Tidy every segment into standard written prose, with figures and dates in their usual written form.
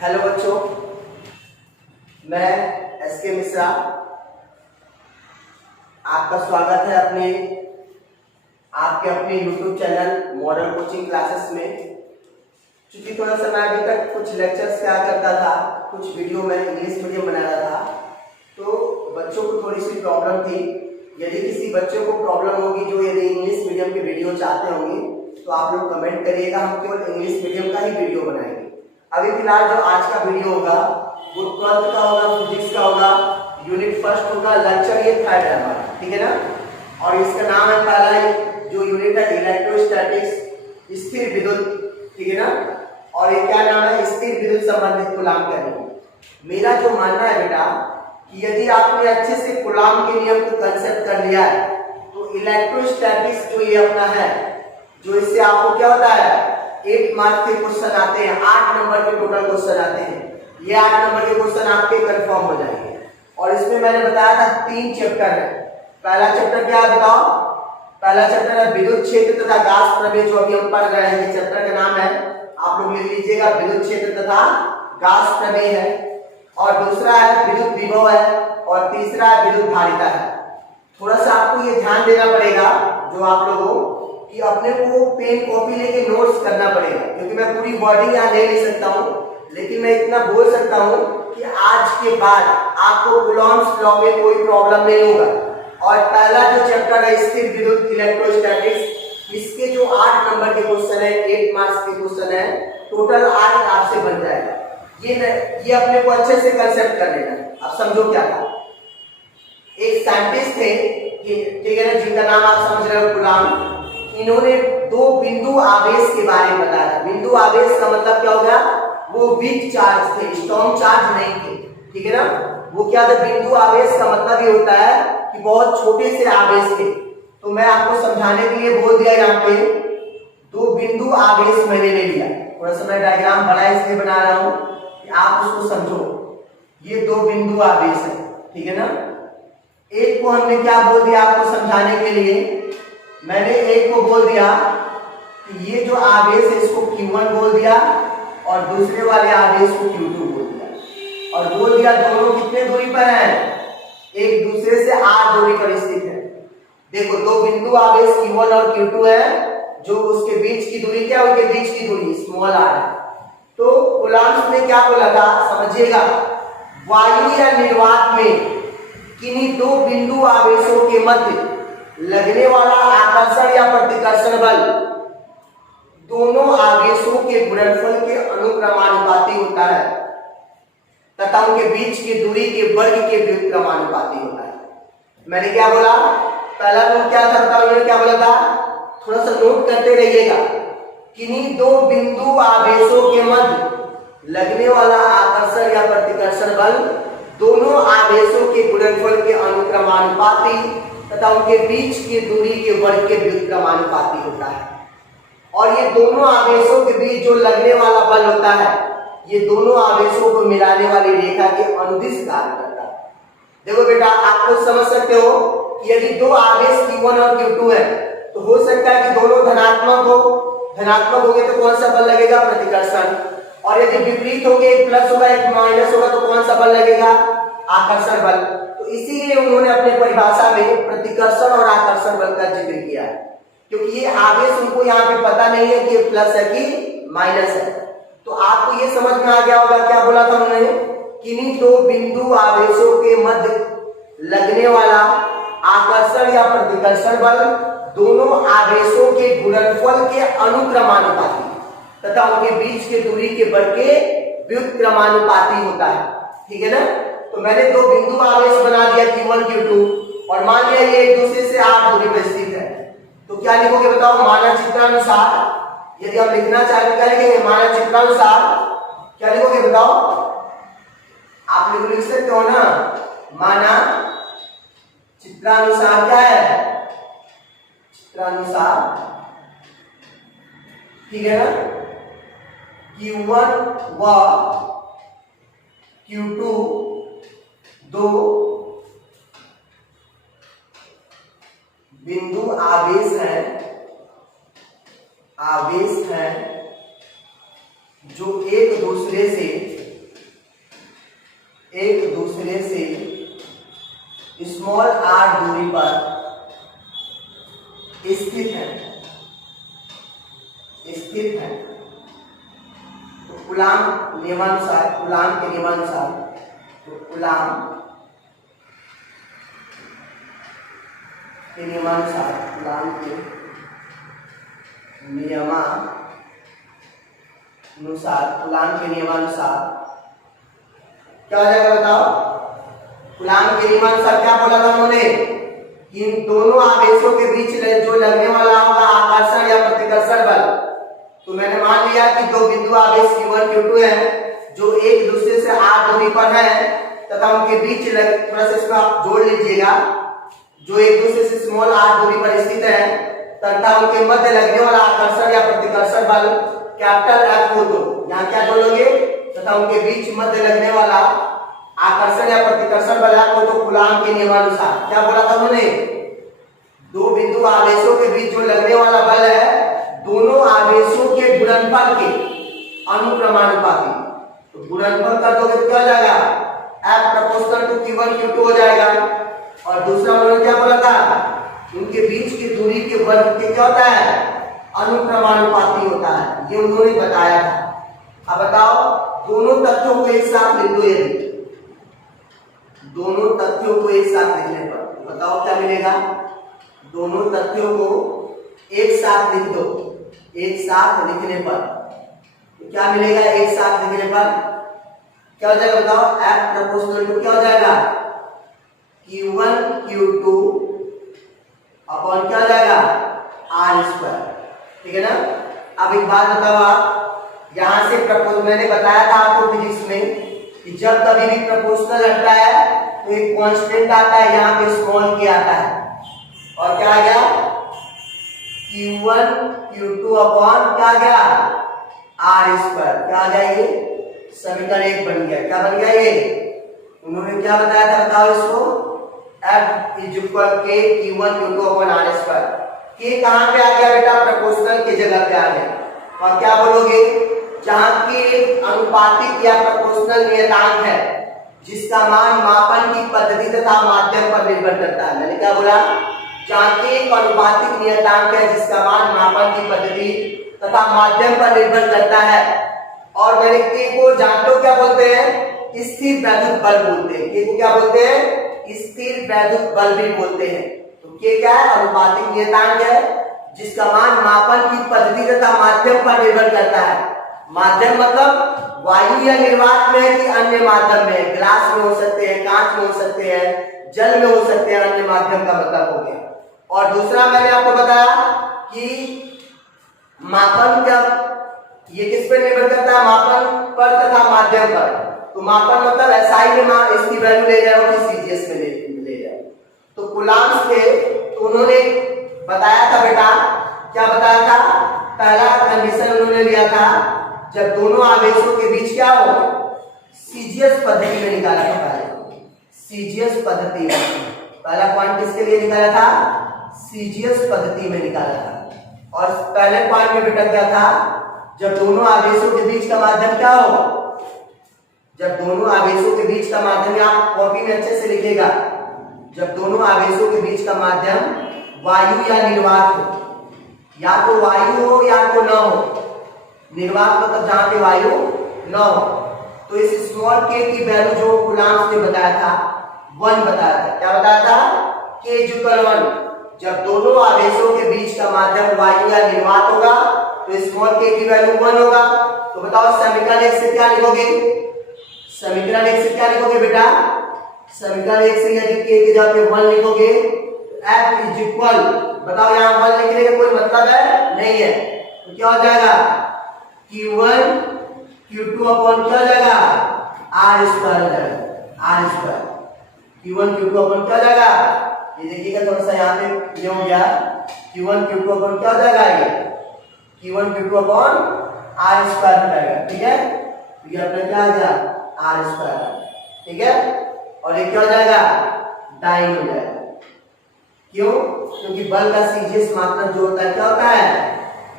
Hello बच्चों, मैं SK Mishra, आपका स्वागत है आपके अपने YouTube channel model coaching classes में। क्योंकि थोड़ा सा मैं अभी तक कुछ लेक्चर्स क्या करता था, कुछ वीडियो में इंग्लिश मीडियम बना रहा था, तो बच्चों को थोड़ी सी प्रॉब्लम थी। यदि किसी बच्चे को प्रॉब्लम होगी जो यदि इंग्लिश मीडियम के वीडियो चाहते होंगे तो आप लोग कमेंट करिएगा, हम केवल इंग्लिश मीडियम का ही वीडियो बनाएंगे। अभी फिलहाल जो आज का वीडियो होगा वो 12th का होगा, फिजिक्स का होगा, यूनिट फर्स्ट होगा, लेक्चर ये थर्ड है हमारा, ठीक है ना। और इसका नाम है पहला जो यूनिट है इलेक्ट्रोस्टैटिक्स, स्थिर विद्युत, ठीक है ना। और ये क्या नाम है, स्थिर विद्युत संबंधित कूलाम का नियम। मेरा जो मानना है बेटा कि यदि आपने अच्छे से कूलाम के नियम को कंसेप्ट कर लिया है तो इलेक्ट्रोस्टैटिक्स जो ये अपना है, जो इससे आपको क्या होता है 8 मार्क्स के क्वेश्चन आते हैं, 8 नंबर के टोटल क्वेश्चन आते हैं। ये 8 नंबर के क्वेश्चन आपके कंफर्म हो जाएंगे। और इसमें मैंने बताया था 3 चैप्टर है। पहला चैप्टर क्या है बताओ? पहला चैप्टर है विद्युत क्षेत्र तथा गास प्रमेय, जो अभी हम पढ़ रहे हैं। ये चैप्टर का नाम है, आप लोग लिख लीजिएगा, विद्युत क्षेत्र तथा गास प्रमेय है। और दूसरा है विद्युत विभव है, और तीसरा है विद्युत धारिता है। थोड़ा सा आपको ये ध्यान देना पड़ेगा जो आप लोगों कि अपने को पेन कॉपी लेके नोट्स करना पड़ेगा, क्योंकि मैं पूरी वर्डिंग यहाँ ले नहीं सकता हूँ, लेकिन मैं इतना बोल सकता हूँ कि आज के बाद आपको कूलॉम्स लॉ में कोई प्रॉब्लम नहीं होगा। और पहला जो चैप्टर है स्थिर विद्युत इलेक्ट्रोस्टैटिक्स, इसके जो 8 नंबर के क्वेश्चन है, 8 मार्क्स के क्वेश्चन है, टोटल 8 आपसे बन जाएगा। ये अपने को अच्छे से कंसेप्ट कर लेना। अब समझो क्या था, एक साइंटिस्ट थे, ठीक है ना, जिनका नाम आप समझ रहे हो कूलाम। इन्होंने 2 बिंदु आवेश के बारे में बताया। बिंदु आवेश का मतलब क्या हो गया, वो वीक चार्ज थे, स्ट्रॉन्ग चार्ज नहीं थे, ठीक है ना। वो क्या था, बिंदु आवेश का मतलब ये होता है कि बहुत छोटे से आवेश थे। तो मैं आपको समझाने के लिए बोल दिया यहाँ पे 2 बिंदु आवेश मैंने ले लिया। थोड़ा सा मैं डायग्राम बड़ा इसलिए बना रहा हूँ कि आप उसको समझो। ये 2 बिंदु आवेश है, ठीक है ना। एक को हमने क्या बोल दिया आपको समझाने के लिए, मैंने एक को बोल दिया कि ये जो आवेश है इसको Q1 बोल दिया, और दूसरे वाले आवेश को Q2 बोल दिया। और बोल दिया दोनों कितने दूरी पर हैं, एक दूसरे से r दूरी पर स्थित है। देखो 2 बिंदु आवेश Q1 और Q2 है, जो उसके बीच की दूरी क्या, उनके बीच की दूरी स्मॉल r है। तो कूलॉम्स ने क्या बोला था समझिएगा, वायु या निर्वात में किन्हीं 2 बिंदु आवेशों के मध्य लगने वाला आकर्षण या प्रतिकर्षण बल दोनों आवेशों के गुणनफल के अनुक्रमानुपाती होता है तथा उनके बीच की दूरी के वर्ग के व्युत्क्रमानुपाती होता है। मैंने क्या बोला, पहला रूल क्या था बताओ, मैंने क्या बोला था, थोड़ा सा नोट करते रहिएगा। किन्हीं 2 बिंदु आवेशों के मध्य लगने वाला आकर्षण या प्रतिकर्षण बल दोनों आवेशों के गुणनफल के अनुक्रमानुपाती तथा उनके बीच की दूरी के वर्ग के व्युत्क्रमानुपाती होता है। और ये दोनों आवेशों के बीच जो लगने वाला बल होता है, ये दोनों आवेशों को मिलाने वाली रेखा के अनुदिश कार्य करता है। देखो बेटा, आप लोग समझ सकते हो कि यदि 2 आवेश Q1 और Q2 है तो हो सकता है कि दोनों धनात्मक हो गए तो कौन सा बल लगेगा, प्रतिकर्षण। और यदि विपरीत होंगे, एक प्लस होगा एक माइनस होगा, तो कौन सा बल लगेगा, आकर्षण बल। तो इसीलिए उन्होंने अपनी परिभाषा में प्रतिकर्षण और आकर्षण बल का जिक्र किया है, क्योंकि ये आवेश उनको यहाँ पे पता नहीं है कि ये प्लस है कि माइनस है। तो आपको ये समझ में आ गया होगा क्या बोला था उन्होंने, किन्हीं 2 बिंदु आवेशों के मध्य लगने वाला आकर्षण या प्रतिकर्षण बल दोनों आवेशों के गुणनफल के अनुक्रमानुपाती तथा उनके बीच के दूरी के वर्ग के व्युत्क्रमानुपाती होता है, ठीक है ना। तो मैंने 2 बिंदु आवेश बना दिया Q1 Q2, और मान लिया ये एक दूसरे से r दूरी पर स्थित है। तो क्या लिखोगे बताओ, मानचित्रानुसार, यदि हम लिखना चाहते क्या लिखेंगे, मानचित्रानुसार क्या लिखोगे बताओ, आप लिख सकते हो ना, माना चित्रानुसार क्या है, चित्रानुसार, ठीक है ना। Q1 व Q2 2 बिंदु आवेश हैं जो एक दूसरे से एक दूसरे से स्मॉल r दूरी पर स्थित है तो कूलाम नियमानुसार, कूलाम के नियमानुसार, तो कूलाम के नियमानुसार, कूलाम के नियमानुसार, कूलाम के नियमानुसार क्या हो जाएगा बताओ? कूलाम के नियमानुसार क्या बोला था उन्होंने? इन दोनों आवेशों के बीच जो लगने वाला होगा आकर्षण या प्रतिकर्षण बल, तो मैंने मान लिया कि दो बिंदु आवेश q1 q2 है जो एक दूसरे से r दूरी पर है तथा उनके बीच थोड़ा सा इसको आप जोड़ लीजिएगा, जो एक दूसरे से स्मॉल r दूरी पर स्थित है तथा उनके मध्य लगने वाला आकर्षण या प्रतिकर्षण बल कैपिटल F हो, तो यहाँ क्या जोड़ोगे? तथा उनके बीच मध्य लगने वाला आकर्षण या प्रतिकर्षण बल को, तो कूलाम के नियमानुसार क्या बोला था उन्होंने? दो बिंदु आवेशों के बीच जो लगने वाला बल है दोनों आवेशों के गुणनफल के अनुक्रमानुपाती, तो गुणनफल कर दोगे तो क्या हो जाएगा? F proportional to q1 q2 हो जाएगा। और दूसरा उन्होंने क्या बोला था? उनके बीच की दूरी के वर्ग के क्या होता है? अनुक्रमानुपाती होता है, ये उन्होंने बताया था। अब बताओ दोनों तथ्यों को एक साथ लिख दो, यदि दोनों तथ्यों को एक साथ लिखने पर बताओ क्या मिलेगा? दोनों तथ्यों को एक साथ लिख दो, एक साथ लिखने पर क्या मिलेगा? एक साथ लिखने पर क्या हो जाएगा बताओ? F प्रोपोर्शनल टू क्या हो जाएगा? q1 q2 अपॉन क्या हो जाएगा? r स्क्वायर, ठीक है ना? अब एक बात बताओ आप, यहां से मैंने बताया था आपको फिजिक्स में कि जब कभी भी प्रोपोर्शनल हटता है तो एक कांस्टेंट आता है, यहाँ पे स्मॉल k आता है और क्या आ गया? q1 q2 अपॉन क्या आ गया? r स्क्वायर, क्या आ गया? ये समीकरण 1 बन गया। क्या बन गया? ये उन्होंने क्या बताया था बताओ इसको? F is equal k q1 q2 upon r square. k कहां पे आ गया बेटा? प्रोपोर्शनल की जगह पे आ गया। और क्या बोलोगे? जहां k अनुपातिक या प्रोपोर्शनल नियतांक है जिसका मान मापन की पद्धति तथा माध्यम पर निर्भर करता है। मैंने क्या बोला? जहां k एक अनुपातिक नियतांक है जिसका मान मापन की पद्धति तथा माध्यम पर निर्भर करता है। और मैंने k को जानते हो क्या बोलते हैं? स्थिर वैद्युत बल बोलते हैं। k को क्या बोलते हैं? स्थिर वैद्युत बल भी बोलते हैं। तो k क्या है? अनुपातिक नियतांक है जिसका मान मापन की पद्धति तथा माध्यम पर निर्भर करता है। माध्यम मतलब वायु या निर्वात में है कि अन्य माध्यम में? ग्लास में हो सकते हैं, कांच में हो सकते हैं, जल में हो सकते हैं, अन्य माध्यम का मतलब हो गया। और दूसरा मैंने आपको बताया कि मापन का ये किस पर निर्भर करता है? मापन पर तथा माध्यम पर। तो मापन मतलब SI में इसकी वैल्यू ले जाओ कि CGS में ले जाओ। तो कूलाम्स थे तो उन्होंने बताया था बेटा, क्या बताया था? पहला कंडीशन उन्होंने लिया था जब दोनों आवेशों के बीच क्या हो? CGS पद्धति में निकाला था। पहले CGS पद्धति में पहला पॉइंट किसके लिए निकाला था? CGS पद्धति में निकाला था। और पहले पॉइंट में बेटा क्या था? जब दोनों आवेशों के बीच का माध्यम क्या हो? जब दोनों आवेशों के बीच का माध्यम, आप कॉपी में अच्छे से लिखिएगा, जब दोनों आवेशों के बीच का माध्यम वायु या निर्वात हो, या तो वायु हो या तो न हो। निर्वात मतलब जहां पे वायु न हो। तो इस स्मॉल k की वैल्यू जो कूलाम्स ने बताया था 1 बताया था। क्या बताया था? k equal 1। जब दोनों आवेशों के बीच का माध्यम वायु या निर्वात होगा तो स्मॉल k की वैल्यू 1 होगा। तो बताओ समीकरण 1 से क्या लिखोगे? समीकरण 1 से क्या लिखोगे बेटा? समीकरण 1 से यदि k की जगह पे 1 लिखोगे F इज इक्वल, बताओ यहाँ 1 लिखने का कोई मतलब है? नहीं है। तो क्या हो जाएगा? q1 q2 अपॉन क्या हो जाएगा? r स्क्वायर हो जाएगा। r square q1 q2 upon क्या हो जाएगा? ये देखिएगा थोड़ा सा यहाँ पे ये हो गया, q1 q2 अपॉन क्या हो जाएगा? ये q1 q2 upon r square हो जाएगा। ठीक है, ये अपना क्या आ गया? r square. ठीक है, और ये क्या हो जाएगा? डाइन हो जाएगा। क्यों? क्योंकि बल का CGS मात्रक जो होता है क्या होता है?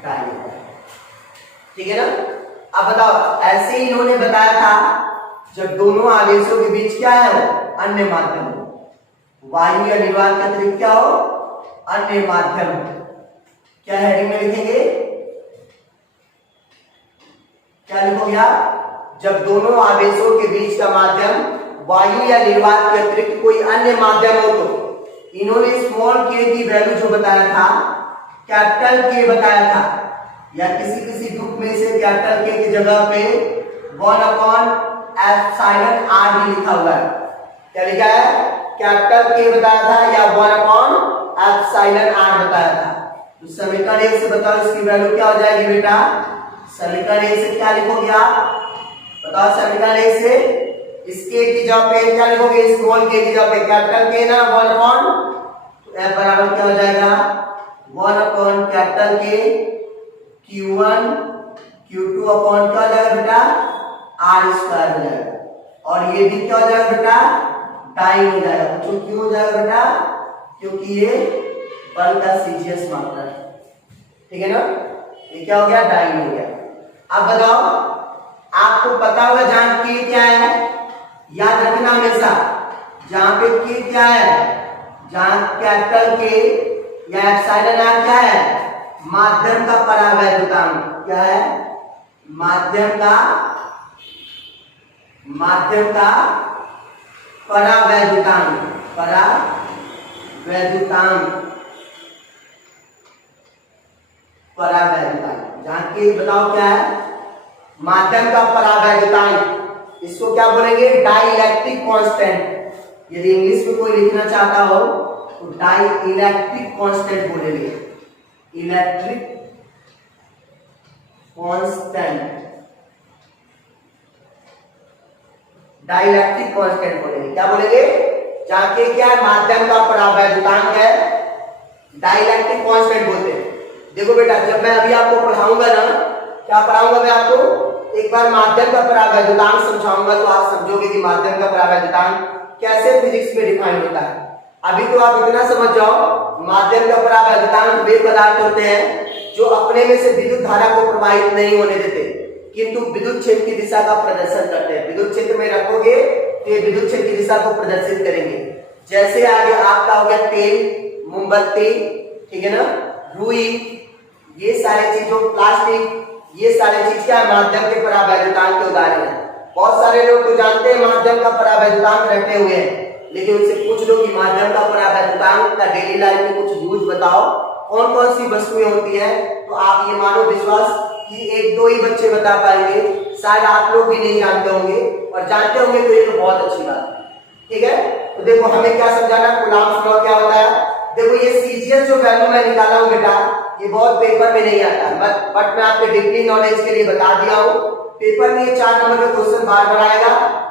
डाइन होता है। ठीक है ना? अब बताओ, ऐसे ही इन्होंने बताया था जब दोनों आवेशों के बीच क्या है, अन्य माध्यम हो, वायु या निर्वात के अतिरिक्त क्या हो, अन्य माध्यम। क्या हेडिंग में लिखेंगे, क्या लिखोगे आप, जब दोनों आवेशों के बीच का माध्यम वायु या निर्वात के अतिरिक्त कोई अन्य माध्यम हो तो। इन्होंने स्मॉल के की वैल्यू जो बताया था, कैपिटल के बताया था, या किसी किसी बुक में से कैपिटल के की जगह पे 1/एप्सिलॉन r भी लिखा हुआ है। क्या लिखा है, कैपिटल के बताया था या 1/एप्सिलॉन r बताया था। तो समीकरण 1 से बताओ इसकी वैल्यू क्या हो जाएगी बेटा, समीकरण 1 से क्या लिखोगे आप, बताओ समीकरण 1 से इसके की जगह पे क्या लिखोगे, स्मॉल के की जगह पे कैपिटल के ना 1 तो f बराबर क्या हो जाएगा, 1 कैपिटल के q1 q2 अपॉन क्या हो जाएगा बेटा, r स्क्वायर हो जाएगा। और ये भी क्या हो जाएगा बेटा, डाई हो जाएगा। तो क्यों हो जाएगा बेटा, क्योंकि ये बल का सीजीएस मात्रा है, ठीक है ना। ये क्या हो गया, डाई हो गया। अब बताओ, आपको पता होगा जहां के क्या है, याद रखना हमेशा, जहां पे के क्या है, जहां कैपिटल के या एप्सिलॉन r क्या है, माध्यम का परावैद्युतांक। क्या है, माध्यम का परावैद्युतांक, परावैद्युतांक जहां के बताओ क्या है, माध्यम का परावैद्युतांक। इसको क्या बोलेंगे, डाइलेक्ट्रिक कांस्टेंट। यदि इंग्लिश में कोई लिखना चाहता हो तो डाइलेक्ट्रिक कांस्टेंट बोलेंगे, इलेक्ट्रिक कांस्टेंट, डाइलेक्ट्रिक कांस्टेंट बोलेंगे। क्या बोलेंगे, जहां के क्या है, माध्यम का परावैद्युतांक है, डाइलेक्ट्रिक कांस्टेंट बोलते हैं। देखो बेटा, जब मैं अभी आपको पढ़ाऊंगा ना, क्या पढ़ाऊंगा मैं आपको, एक बार माध्यम का परावैद्युतांक समझाऊंगा तो आप समझोगे कि माध्यम का परावैद्युतांक कैसे फिजिक्स में डिफाइन होता है। अभी तो आप इतना समझ जाओ, माध्यम का परावैद्युतांक वे पदार्थ होते हैं जो अपने में से विद्युत धारा को प्रवाहित नहीं होने देते, किंतु विद्युत क्षेत्र की दिशा का प्रदर्शन करते हैं। विद्युत क्षेत्र में रखोगे तो ये विद्युत क्षेत्र की दिशा को प्रदर्शित करेंगे। जैसे आगे आपका हो गया तेल, मोमबत्ती, ठीक है ना, रुई, ये सारे चीजों, प्लास्टिक, ये सारे चीज क्या माध्यम के परावैद्युतांक के उदाहरण है। बहुत सारे लोग तो जानते हैं माध्यम का परावैद्युतांक रखे हुए हैं, लेकिन उनसे पूछ लो कि माध्यम का परावैद्युतांक का डेली लाइफ में कुछ यूज बताओ, कौन कौन सी वस्तुएं होती हैं, तो आप ये मानो विश्वास कि 1-2 ही बच्चे बता पाएंगे। शायद आप लोग भी नहीं जानते होंगे, और जानते होंगे तो ये तो बहुत अच्छी बात है, ठीक है। तो देखो हमें क्या समझाना, कूलॉम्स लॉ क्या होता है। देखो ये सीजीएस जो वैल्यू मैं निकाला हूं बेटा, ये बहुत पेपर में नहीं आता, बट मैं आपके डीपली नॉलेज के लिए बता दिया हूं। पेपर में ये 4 नंबर का क्वेश्चन बार बार आएगा,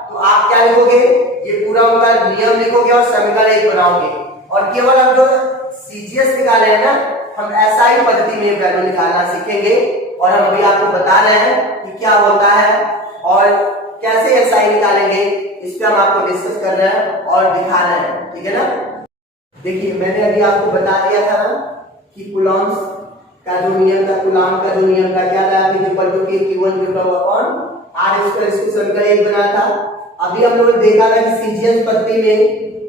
तो आप क्या लिखोगे, ये पूरा उनका नियम लिखोगे और समीकरण 1 बनाओगे। और केवल हम जो सीजीएस निकाले हैं ना, हम एसआई पद्धति में वैल्यू निकालना सीखेंगे, और हम अभी आपको बता रहे हैं कि क्या होता है और कैसे एसआई निकालेंगे, इस पे हम आपको डिस्कस कर रहे हैं और दिखा रहे हैं, ठीक है ना। देखिए मैंने अभी आपको बता दिया था ना कि कूलॉम्स का जो नियम था, कूलॉम का जो नियम था क्या था, कि q1 r2 इसको समीकरण 1 बनाया था। अभी हम लोगों ने देखा था कि सीजीएस पद्धति में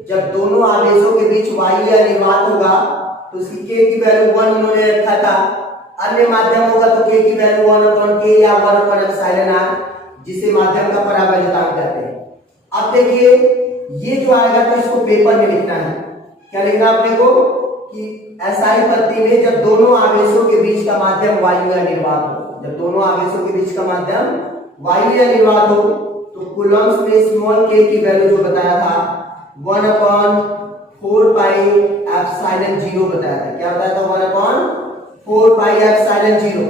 जब दोनों आवेशों के बीच वायु या निर्वात होगा तो उसकी k की वैल्यू 1 उन्होंने रखा था। अन्य माध्यम होगा तो k की वैल्यू 1/k या 1/εr, जिसे माध्यम का परावैद्युतांक कहते हैं। अब देखिए ये जो आएगा तो इसको पेपर में लिखना है। क्या लिखना आपने को कि एसआई पद्धति में जब दोनों आवेशों के बीच का माध्यम वायु या निर्वात हो, जब दोनों आवेशों के बीच का माध्यम वायु या निर्वात हो, तो कूलॉम्स में स्मॉल k की वैल्यू जो बताया था 1/4 पाई एप्सिलॉन 0 बताया था। क्या बताया था, 1/4 पाई एप्सिलॉन 0।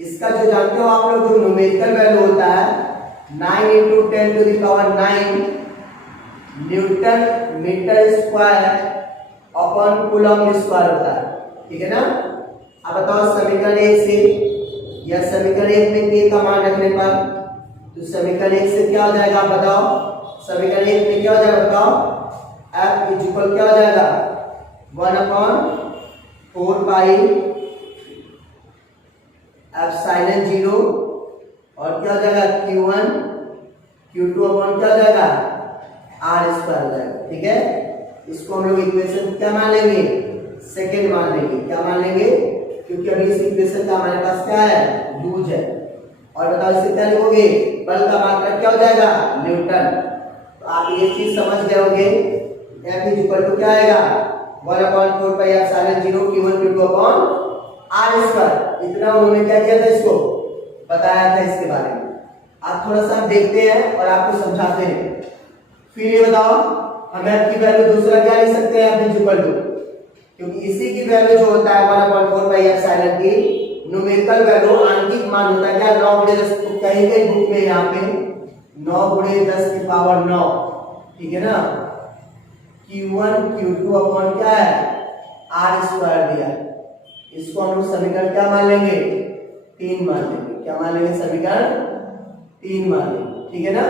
इसका जो जानते हो आप लोग, जो न्यूमेरिकल वैल्यू होता है 9 × 10⁹ newton metre square upon coulomb square होता है, ठीक है ना। अब बताओ समीकरण 1 से, या समीकरण 1 में k का मान रखने पर, तो समीकरण 1 से क्या हो जाएगा बताओ, समीकरण 1 में क्या हो जाएगा बताओ, f इक्वल क्या हो जाएगा 1/4 पाई एप्सिलॉन 0, और क्या हो जाएगा q1 Q2 अपॉन क्या हो जाएगा, R स्क्वायर हो जाएगा। ठीक है, इसको हम लोग इक्वेशन क्या मान लेंगे, सेकेंड मान लेंगे। क्या मान लेंगे, क्योंकि अभी इस इक्वेशन का हमारे पास क्या है, यूज है। और बताओ इसे क्या लिखोगे, बल का मात्रक क्या हो जाएगा, न्यूटन। तो आप ये चीज समझ गए होंगे, F इज इक्वल टू क्या आएगा, 1/4πr0 Q1 Q2 upon R square. इतना उन्होंने क्या किया था, इसको बताया था इसके बारे में। आप थोड़ा सा देखते हैं और आपको समझाते हैं। फिर ये बताओ, हम F की वैल्यू दूसरा क्या लिख सकते हैं, F इज इक्वल टू, क्योंकि इसी की वैल्यू जो होता है 1/4πr की न्यूमेरिकल वैल्यू आंशिक मान होता है क्या, 9 × 10। तो कहीं कहीं बुक में यहाँ पे 9 × 10 की पावर 9, ठीक है ना। Q1 Q2 अपॉन क्या है, R स्क्वायर दिया है। इसको हम लोग समीकरण क्या मान लेंगे, 3 मान लेंगे। क्या मान लेंगे, समीकरण 3 मान लेंगे। ठीक है ना।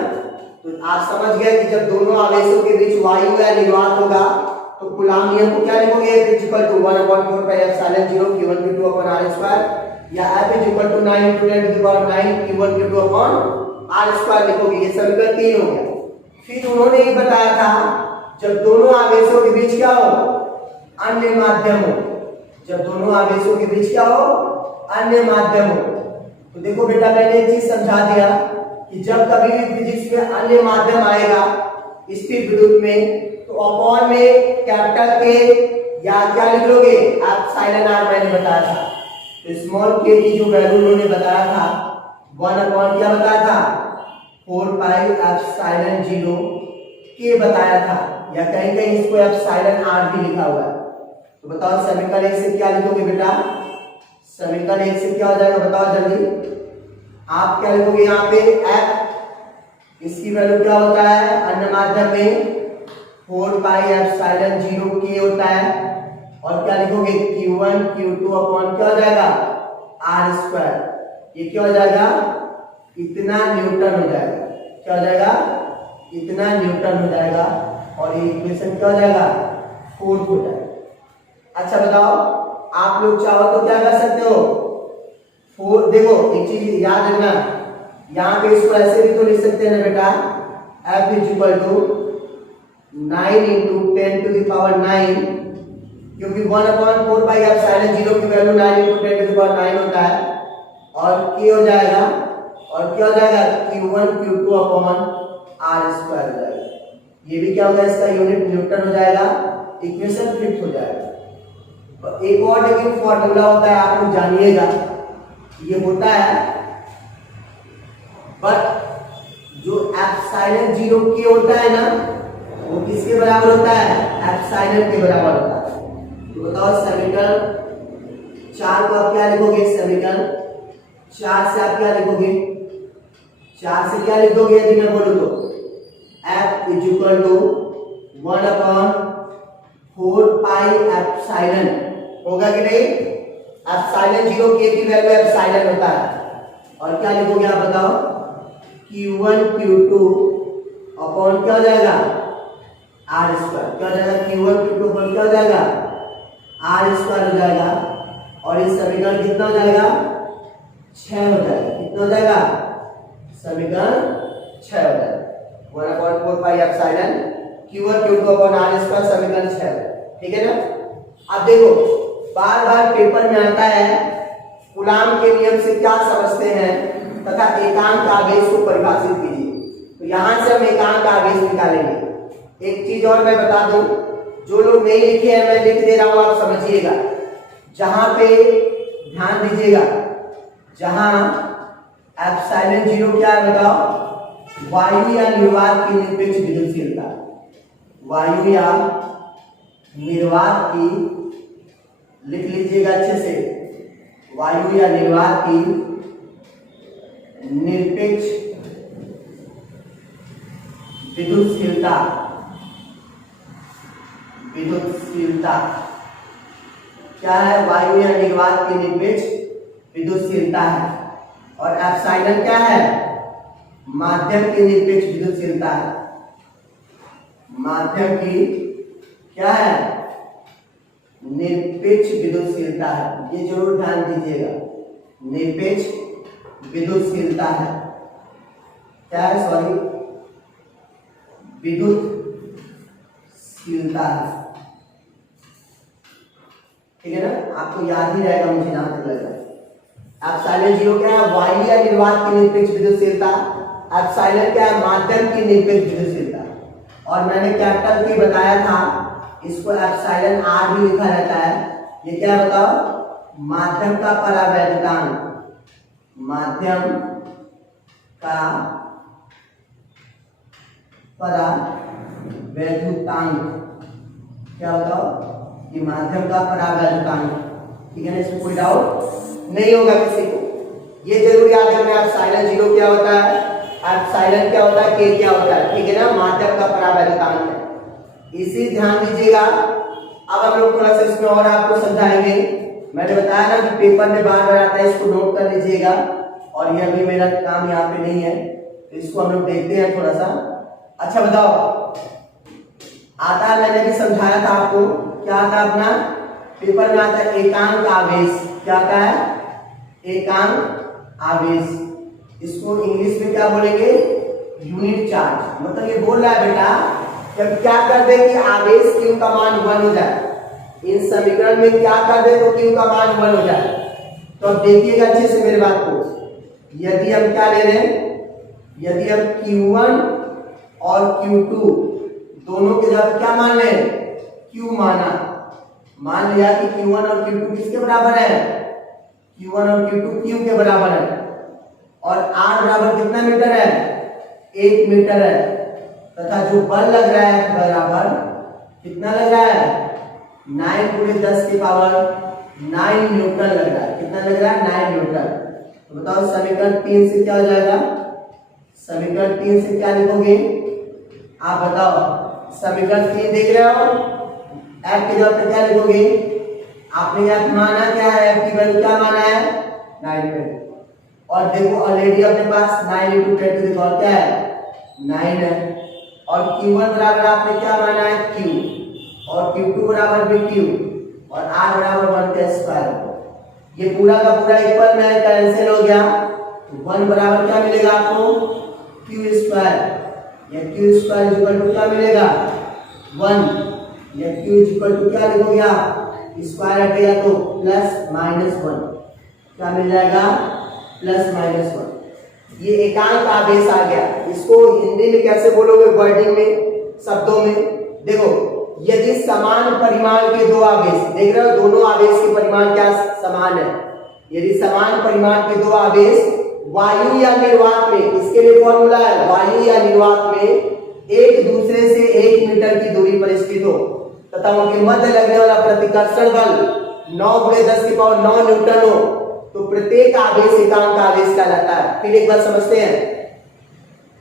तो आप समझ गए कि जब दोनों आवेशों के बीच वायु या निर्वात होगा तो कूलाम नियम को क्या लिखोगे, F is equal to 1/4πr0 Q1 Q2 upon R square, या F is equal to 9 × 10⁹ Q1 Q2 upon R square लिखोगे। ये समीकरण 3 हो गया। फिर उन्होंने ये बताया था, जब दोनों आवेशों के बीच क्या हो, अन्य माध्यम हो। जब दोनों आवेशों के बीच क्या हो, अन्य माध्यम हो। तो देखो बेटा, मैंने एक चीज समझा दिया कि जब कभी भी फिजिक्स में अन्य माध्यम आएगा स्थिर विद्युत में, तो अपॉन में कैपिटल के या क्या लिख लोगे, एप्सिलॉन r मैंने बताया था। तो स्मॉल k की जो वैल्यू उन्होंने बताया था 1 अपॉन क्या बताया था, 4πε0 k बताया था, या कहीं कहीं इसको एप्सिलॉन r भी लिखा हुआ है। तो बताओ समीकरण 1 से क्या लिखोगे बेटा, समीकरण 1 से क्या हो जाएगा, बताओ जल्दी। आप क्या लिखोगे यहाँ पे, F, इसकी वैल्यू क्या होता है अन्य माध्यम में 4πε0 k होता है। और क्या लिखोगे, Q1 Q2 अपॉन क्या हो जाएगा, R स्क्वायर। ये क्या हो जाएगा, इतना न्यूटन हो जाएगा। क्या हो जाएगा, इतना न्यूटन हो जाएगा। और ये इक्वेशन क्या हो जाएगा, 4 हो जाएगा। अच्छा बताओ, आप लोग चाहो तो क्या कर सकते हो, 4, देखो एक चीज याद रखना, यहाँ पे इसको ऐसे भी तो लिख सकते हैं ना बेटा, F इज इक्वल टू 9 × 10⁹ क्योंकि 1/4πε0 की वैल्यू 9 × 10⁹ होता है। और k हो जाएगा, और क्या हो जाएगा, Q1 Q2 upon R square हो जाएगा। ये भी क्या होगा, इसका यूनिट न्यूटन हो जाएगा। इक्वेशन फिट हो जाएगा। एक और लेकिन फॉर्मूला होता है, आप लोग जानिएगा, ये होता है, बट जो एप्सिलॉन 0 k होता है ना, वो किसके बराबर होता है, एप्सिलॉन के बराबर होता है। तो बताओ समीकरण 4 को आप क्या लिखोगे, समीकरण 4 से आप क्या लिखोगे, 4 से क्या लिख दोगे यदि मैं बोलूं तो, F इज इक्वल टू 1/4πε होगा कि नहीं, एप्सिलॉन 0 k की वैल्यू एप्सिलॉन होता है। और क्या लिखोगे आप बताओ, Q1 Q2 अपॉन क्या हो जाएगा, R स्क्वायर। क्या हो जाएगा, Q1 Q2 अपॉन क्या हो जाएगा, R स्क्वायर हो जाएगा। और इस समीकरण कितना हो जाएगा, 6 हो जाएगा। कितना हो जाएगा, समीकरण 6 हो जाएगा। 1/4πε Q1 Q2 upon R square, समीकरण 6। ठीक है ना। अब देखो, बार बार पेपर में आता है कूलाम के नियम से क्या समझते हैं तथा एकांक आवेश को परिभाषित कीजिए। तो यहां से हम एकांक आवेश निकालेंगे। एक चीज और मैं बता दूं, जो लोग नहीं लिखे हैं मैं लिख दे रहा हूं, आप समझिएगा। जहां पे ध्यान दीजिएगा, जहां एप्सिलॉन 0 क्या है बताओ, वायु या निर्वात की निरपेक्ष विद्युतशीलता। वायु या निर्वात की, लिख लीजिएगा अच्छे से, वायु या निर्वात की निरपेक्ष विद्युतशीलता। विद्युतशीलता क्या है, वायु या निर्वात की निरपेक्ष विद्युतशीलता है। और एप्सिलॉन क्या है, माध्यम की निरपेक्ष विद्युतशीलता है। माध्यम की क्या है, निरपेक्ष विद्युतशीलता है। ये जरूर ध्यान दीजिएगा, निरपेक्ष विद्युतशीलता है। क्या है, सॉरी, विद्युतशीलता है। ठीक है ना, आपको याद ही रहेगा मुझे जहां तक लग रहा है। एप्सिलॉन जीरो क्या है, वायु या निर्वात की निरपेक्ष विद्युतशीलता। एप्सिलॉन क्या है, माध्यम की निरपेक्ष विद्युतशीलता। और मैंने कैपिटल के बताया था, इसको एप्सिलॉन आर भी लिखा जाता है। ये क्या बताओ, माध्यम का परावैद्युतांक, माध्यम का परावैद्युतांक क्या बताओ, ये माध्यम का परावैद्युतांक। ठीक है ना, इसमें कोई डाउट नहीं होगा किसी को। ये जरूर याद रखना, एप्सिलॉन जीरो क्या होता है, एप्सिलॉन क्या होता है, के क्या होता है। ठीक है ना, माध्यम का परावैद्युतांक है, इसी ध्यान दीजिएगा। अब हम लोग थोड़ा सा इसमें और आपको समझाएंगे। मैंने बताया ना कि पेपर में बार बार आता है, इसको नोट कर लीजिएगा। और ये अभी मेरा काम यहाँ पे नहीं है, तो इसको हम लोग देखते हैं थोड़ा सा। अच्छा बताओ, आता है, मैंने भी समझाया था आपको, क्या आता है अपना पेपर में आता है एकांक आवेश। क्या आता है, एकांक आवेश। इसको इंग्लिश में क्या बोलेंगे, यूनिट चार्ज। मतलब ये बोल रहा है बेटा, जब क्या कर दे कि आवेश Q का मान 1 हो जाए, इन समीकरण में क्या कर दे तो Q का मान 1 हो जाए। तो अब देखिएगा अच्छे से मेरी बात को, यदि हम क्या ले रहे हैं, यदि हम Q1 और Q2 दोनों के जगह क्या मान ले, Q माना, मान लिया कि Q1 और Q2 किसके बराबर है, Q1 और Q2 Q के बराबर है। और R बराबर कितना मीटर है, 1 मीटर है। तथा जो बल लग रहा है बराबर कितना लग रहा है, 9 × 10⁹ न्यूटन लग रहा है। कितना लग रहा है, 9 न्यूटन। तो बताओ समीकरण 3 से क्या हो जाएगा, समीकरण 3 से क्या लिखोगे आप बताओ। समीकरण 3 देख रहे हो, F की जगह पे क्या लिखोगे, आपने यहाँ माना क्या है, F की वैल्यू क्या माना है, 9 मीटर। और देखो ऑलरेडी अपने पास 9 × 10⁻⁴ क्या है, 9 है। और Q1 बराबर आपने क्या माना है, Q, और Q2 बराबर भी Q, और R बराबर 1 का स्क्वायर। ये पूरा का पूरा इक्वल में कैंसिल हो गया, तो 1 बराबर क्या मिलेगा आपको, Q स्क्वायर। या Q स्क्वायर इक्वल टू क्या मिलेगा, 1। या Q इक्वल टू क्या लिखोगे आप, स्क्वायर हटेगा तो +-1, क्या मिल जाएगा, +-1। ये एकांक आवेश आ गया। इसको हिंदी में कैसे बोलोगे, वर्डिंग में, शब्दों में देखो, यदि समान परिमाण के दो आवेश, देख रहे हो दोनों आवेश के परिमाण क्या समान है, यदि समान परिमाण के दो आवेश वायु या निर्वात में, इसके लिए फॉर्मूला है, वायु या निर्वात में एक दूसरे से 1 मीटर की दूरी पर स्थित हो तथा उनके मध्य लगने वाला प्रतिकर्षण बल 9 × 10⁹ न्यूटन हो, तो प्रत्येक आवेश एकांक आवेश कहलाता है। फिर एक बार समझते हैं,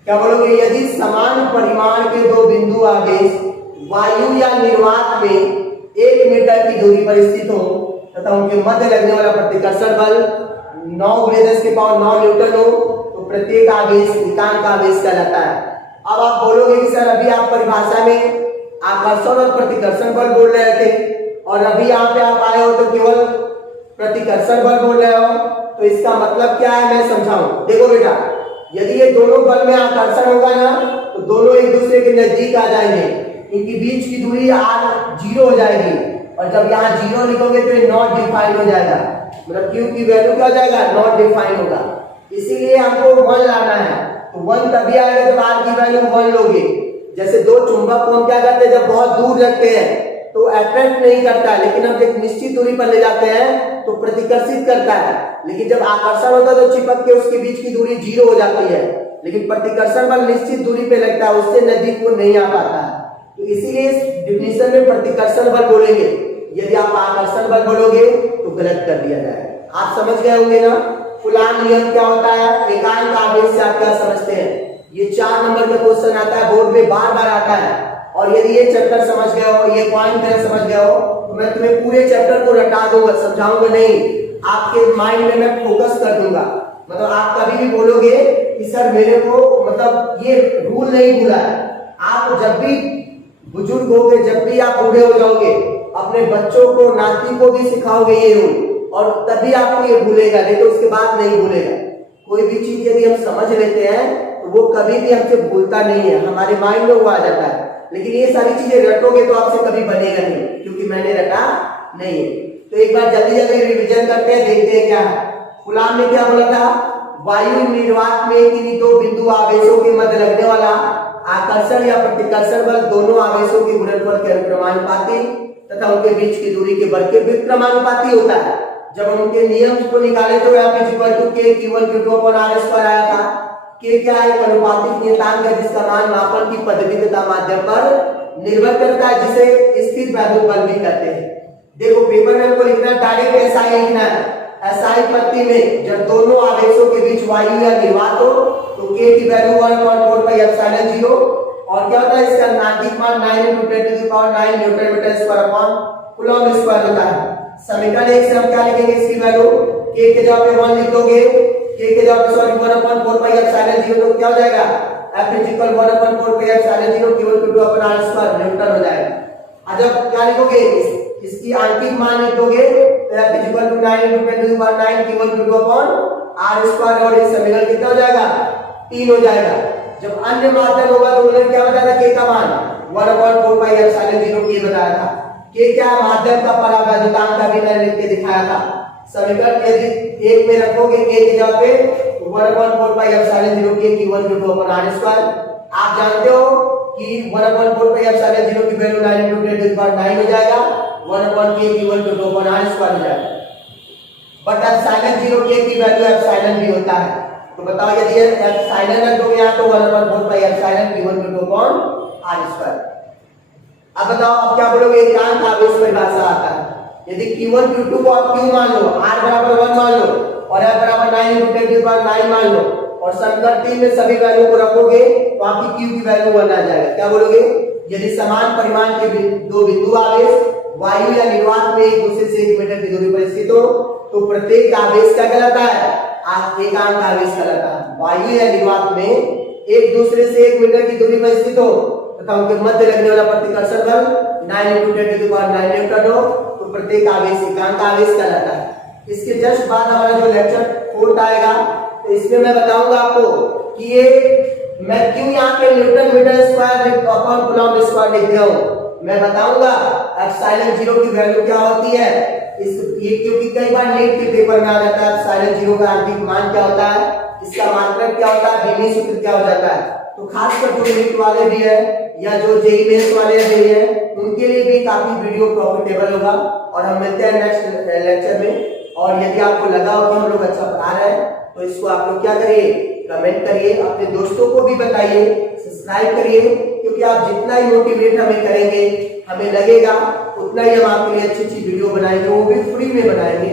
क्या बोलोगे, यदि समान परिमाण के दो बिंदु आवेश वायु या निर्वात में 1 मीटर की दूरी पर स्थित हो तथा उनके मध्य लगने वाला प्रतिकर्षण बल 9 × 10⁹ न्यूटन हो, तो प्रत्येक आवेश एकांक आवेश कहलाता है। अब आप बोलोगे कि सर अभी आप परिभाषा में आकर्षण और प्रतिकर्षण बल बोल रहे थे, और अभी यहाँ पे आप आए हो तो केवल प्रतिकर्षण बल बोल रहे हो, तो इसका मतलब क्या है मैं समझाऊं। देखो बेटा, यदि ये दोनों बल में आकर्षण होगा ना, तो दोनों एक दूसरे के नजदीक आ जाएंगे, इनकी बीच की दूरी r 0 हो जाएगी। और जब यहाँ 0 लिखोगे तो ये नॉट डिफाइंड हो जाएगा, मतलब Q की वैल्यू क्या हो जाएगा, नॉट डिफाइंड होगा। इसीलिए हमको 1 लाना है, तो 1 तभी आएगा जब r की वैल्यू 1 लोगे। जैसे दो चुंबक को हम क्या करते हैं, जब बहुत दूर रखते हैं तो अट्रैक्ट नहीं करता है, लेकिन हम एक निश्चित दूरी पर ले जाते हैं तो प्रतिकर्षित करता है। लेकिन जब आकर्षण होता है तो चिपक के उसके बीच की दूरी 0 हो जाती है, लेकिन प्रतिकर्षण बल निश्चित दूरी पे लगता है, उससे नजदीक वो नहीं आ पाता है। तो इसीलिए डिफिनीशन में प्रतिकर्षण बल बोलेंगे, यदि आप आकर्षण बल बोलोगे तो गलत कर दिया जाएगा। आप समझ गए होंगे ना कूलाम नियम क्या होता है, एकांक आवेश से आप क्या समझते हैं। ये 4 नंबर का क्वेश्चन आता है, बोर्ड में बार बार आता है। और यदि ये चैप्टर समझ गए हो, ये पॉइंट मेरे समझ गए हो, तो मैं तुम्हें पूरे चैप्टर को रटा दूंगा, समझाऊंगा नहीं, आपके माइंड में मैं फोकस कर दूंगा। मतलब आप कभी भी बोलोगे कि सर मेरे को मतलब ये रूल नहीं भूला है। आप जब भी बुजुर्ग होगे, जब भी आप बूढ़े हो जाओगे, अपने बच्चों को, नाती को भी सिखाओगे ये रूल, और तभी आपको ये भूलेगा, नहीं तो उसके बाद नहीं भूलेगा। कोई भी चीज यदि हम समझ लेते हैं तो वो कभी भी हमसे भूलता नहीं है, हमारे माइंड में वो आ जाता है। लेकिन ये सारी चीजें रटोगे तो आपसे कभी बनेगा नहीं, क्योंकि मैंने रटा नहीं है। तो एक बार जल्दी जल्दी रिवीजन करते हैं, देखते हैं क्या है। गुलाम ने क्या बोला था, वायु निर्वात में किन्हीं दो बिंदु आवेशों के मध्य लगने वाला आकर्षण या प्रतिकर्षण बल दोनों आवेशों के गुणनफल के अनुक्रमानुपाती तथा उनके बीच की दूरी के बल के व्युत्क्रमानुपाती होता है। जब हम उनके नियम को निकाले तो यहाँ पे इक्वल टू के Q1 Q2 upon R square आया था। के क्या है, एक अनुपातिक नियतांक है जिसका मान मापन की पद्धति तथा माध्यम पर निर्भर करता है, जिसे स्थिर वैद्युत बल भी कहते हैं। देखो पेपर में हमको लिखना है, डायरेक्ट ऐसा ही लिखना है। एसआई पट्टी में जब दोनों आवेशों के बीच वायु या निर्वात हो तो के की वैल्यू 1/4 पाई एप्सिलॉन 0 और क्या होता है, इसका नाभिक मान 9 × 10⁹ newton metre square upon coulomb square होता है। समीकरण 1 से हम क्या लिखेंगे, इसकी वैल्यू के के जगह पे 1 लिख दोगे, के के जगह पे सॉरी 1/4 पाई एप्सिलॉन 0 तो क्या हो जाएगा, F = 1/4 pi epsilon 0 Q1 Q2 upon R square Newton हो जाएगा। अब जब क्या लिखोगे, इसकी आंतरिक मान लिख दोगे तो F = 9 × 10⁹ Q1 Q2 upon R square और इस समीकरण कितना हो जाएगा, 3 हो जाएगा। जब अन्य माध्यम होगा तो उन्होंने क्या बताया था, के का मान 1/4 पाई एप्सिलॉन 0 के बताया था। के क्या माध्यम का परावैद्युतांक का भी मैंने लिख के दिखाया था। समीकरण यदि एक में रखोगे के की जगह पे 1/4 पाई एप्सिलॉन 0 के Q1 Q2 upon R square. आप जानते हो कि 1/4 पाई एप्सिलॉन 0 की वैल्यू 9 × 10⁹ हो जाएगा, 1/k Q1 Q2 upon R square हो जाएगा। बट एप्सिलॉन 0 के की वैल्यू एप्सिलॉन भी होता है। तो बताओ यदि एप्सिलॉन रख दोगे यहां तो 1/4 pi epsilon Q1 Q2 upon R square. अब बताओ आप क्या बोलोगे, एकांक आवेश परिभाषा आता है। यदि Q1 Q2 को आप Q मान लो, R = 1 मान लो और F = 9 × 10⁹ मान लो और समीकरण 3 में सभी वैल्यू को रखोगे तो आपकी Q की वैल्यू 1 आ जाएगा। क्या बोलोगे, यदि समान परिमाण के दो बिंदु आवेश वायु या निर्वात में एक दूसरे से 1 मीटर की दूरी पर स्थित हो तो प्रत्येक आवेश क्या कहलाता है, एकांक आवेश कहलाता है। वायु या निर्वात में एक दूसरे से 1 मीटर की दूरी पर स्थित हो तथा उनके मध्य लगने वाला प्रतिकर्षण बल 9 × 10⁹ न्यूटन हो तो प्रत्येक आवेश एकांक आवेश कहलाता है। इसके जस्ट बाद हमारा जो लेक्चर 4 आएगा तो इसमें मैं बताऊंगा आपको कि ये मैं क्यों यहाँ पे newton metre square upon coulomb square लिख दिया हूँ। मैं बताऊंगा एप्सिलॉन 0 की वैल्यू क्या होती है। ये क्योंकि कई बार नीट के पेपर में आ जाता है एप्सिलॉन 0 का आंतरिक मान क्या होता है, इसका मात्रक क्या होता है, बीमी सूत्र क्या हो जाता है। तो खासकर जो नीट वाले भी है या जो जेईई मेंस वाले भी है उनके लिए भी काफी वीडियो प्रॉफिटेबल होगा। और हम मिलते हैं नेक्स्ट लेक्चर में। और यदि आपको लगा हो कि हम लोग अच्छा पढ़ा रहे हैं तो इसको आप लोग क्या करिए, कमेंट करिए, अपने दोस्तों को भी बताइए, सब्सक्राइब करिए, क्योंकि आप जितना ही मोटिवेट हमें करेंगे हमें लगेगा उतना ही हम आपके लिए अच्छी अच्छी वीडियो बनाएंगे, वो भी फ्री में बनाएंगे।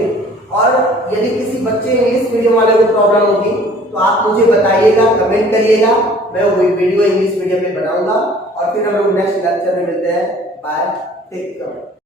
और यदि किसी बच्चे इंग्लिश मीडियम वाले को प्रॉब्लम होगी तो आप मुझे बताइएगा, कमेंट करिएगा, मैं वो वीडियो इंग्लिश मीडियम में बनाऊंगा। और फिर हम लोग नेक्स्ट लेक्चर में मिलते हैं। Bye, take care.